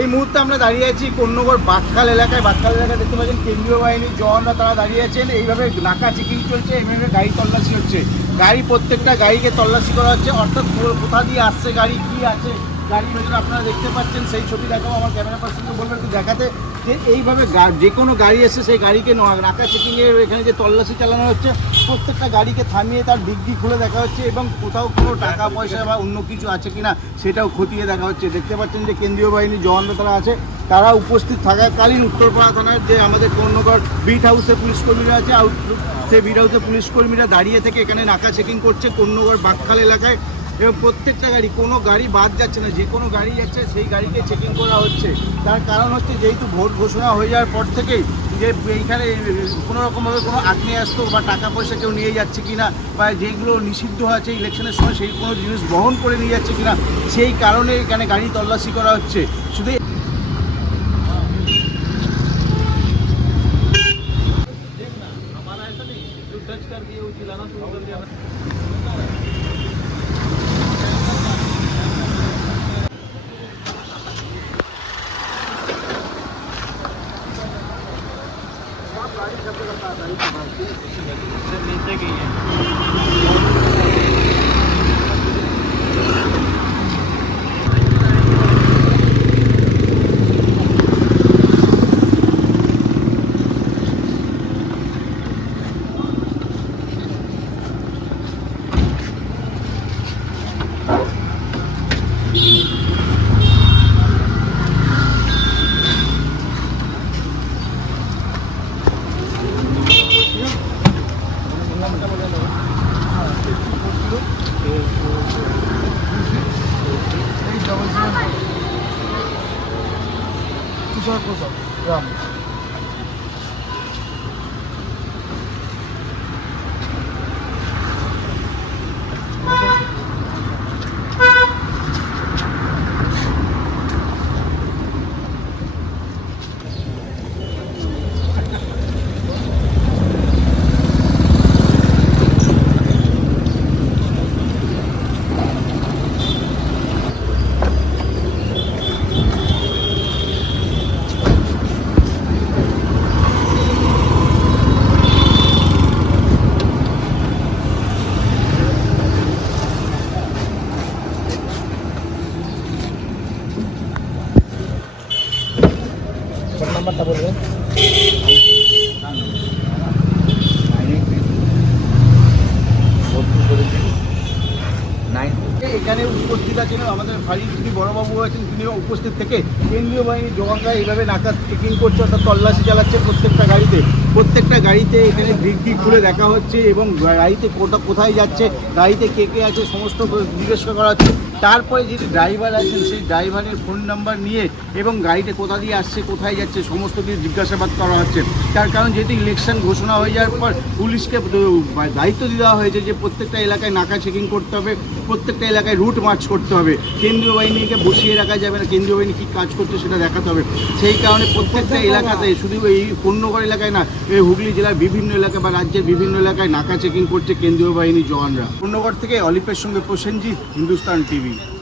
এই মুহূর্তে আমরা দাঁড়িয়ে আছি কোন্নগর বাটখাল এলাকায়। বাটখাল এলাকায় দেখতে পাচ্ছেন কেন্দ্রীয় বাহিনীর জওয়ানরা তারা দাঁড়িয়ে আছেন। এইভাবে নাকা চেকিং চলছে, এইভাবে গাড়ি তল্লাশি হচ্ছে। প্রত্যেকটা গাড়িকে তল্লাশি করা হচ্ছে, অর্থাৎ কোথা দিয়ে আসছে গাড়ি, কি আছে গাড়ির ভেতরে আপনারা দেখতে পাচ্ছেন। সেই ছবি দেখাও, আমার ক্যামেরা পার্সনকে বলবেন একটু দেখাতে যে এইভাবে যে কোনো গাড়ি এসে সেই গাড়িকে নাকা চেকিংয়ের এখানে যে তল্লাশি চালানো হচ্ছে, প্রত্যেকটা গাড়িকে থামিয়ে তার ডিগ্গি খুলে দেখা হচ্ছে এবং কোথাও কোনো টাকা পয়সা বা অন্য কিছু আছে কিনা সেটাও খতিয়ে দেখা হচ্ছে। দেখতে পাচ্ছেন যে কেন্দ্রীয় বাহিনীর জওয়ানরা তারা আছে, তারা উপস্থিত থাকাকালীন উত্তরপাড়া থানার যে আমাদের কোন্নগর বিট হাউসে পুলিশ কর্মীরা আছে, সেই বিট হাউসে পুলিশ কর্মীরা দাঁড়িয়ে থেকে এখানে নাকা চেকিং করছে কোন্নগর বাটখাল এলাকায়। এবং প্রত্যেকটা গাড়ি, কোনো গাড়ি বাদ যাচ্ছে না, যে কোনো গাড়ি যাচ্ছে সেই গাড়িকে চেকিং করা হচ্ছে। তার কারণ হচ্ছে যেহেতু ভোট ঘোষণা হয়ে যাওয়ার পর থেকেই যে এইখানে কোনো রকমভাবে কোনো আগ্নেয়াস্ত্র বা টাকা পয়সা কেউ নিয়ে যাচ্ছে কিনা, বা যেগুলো নিষিদ্ধ আছে ইলেকশনের সময় সেই কোনো জিনিস বহন করে নিয়ে যাচ্ছে কিনা, সেই কারণে এখানে গাড়ি তল্লাশি করা হচ্ছে। শুধু नीचे गई है। গ্রাম নাম্বারটা বলবেন। এখানে উপস্থিত আছেন আমাদের ফাঁড়ির যিনি বড়বাবু আছেন, তিনি উপস্থিত থেকে কেন্দ্রীয় বাহিনীর জওয়ানরা এইভাবে নাকা চেকিং করছে, অর্থাৎ তল্লাশি চালাচ্ছে প্রত্যেকটা গাড়িতে এখানে ডিগ্গি খুলে দেখা হচ্ছে এবং গাড়িতে কোথায় যাচ্ছে, গাড়িতে কে কে আছে সমস্ত জিজ্ঞাসা করা হচ্ছে। তারপরে যিনি ড্রাইভার আছেন সেই ড্রাইভারের ফোন নাম্বার নিয়ে এবং গাড়িতে কোথা দিয়ে আসছে, কোথায় যাচ্ছে সমস্ত কিছু জিজ্ঞাসাবাদ করা হচ্ছে। তার কারণ যেহেতু ইলেকশন ঘোষণা হয়ে যাওয়ার পর পুলিশকে দায়িত্ব দেওয়া হয়েছে যে প্রত্যেকটা এলাকায় নাকা চেকিং করতে হবে, প্রত্যেকটা এলাকায় রুট মার্চ করতে হবে। কেন্দ্রীয় বাহিনীকে বসিয়ে রাখা যাবে না, কেন্দ্রীয় বাহিনী কী কাজ করছে সেটা দেখাতে হবে। সেই কারণে প্রত্যেকটা এলাকাতে, শুধু এই কোন্নগর এলাকায় না, এই হুগলি জেলার বিভিন্ন এলাকা বা রাজ্যের বিভিন্ন এলাকায় নাকা চেকিং করছে কেন্দ্রীয় বাহিনীর জওয়ানরা। কোন্নগর থেকে অলিপের সঙ্গে প্রসেনজিৎ, হিন্দুস্তান টিভি।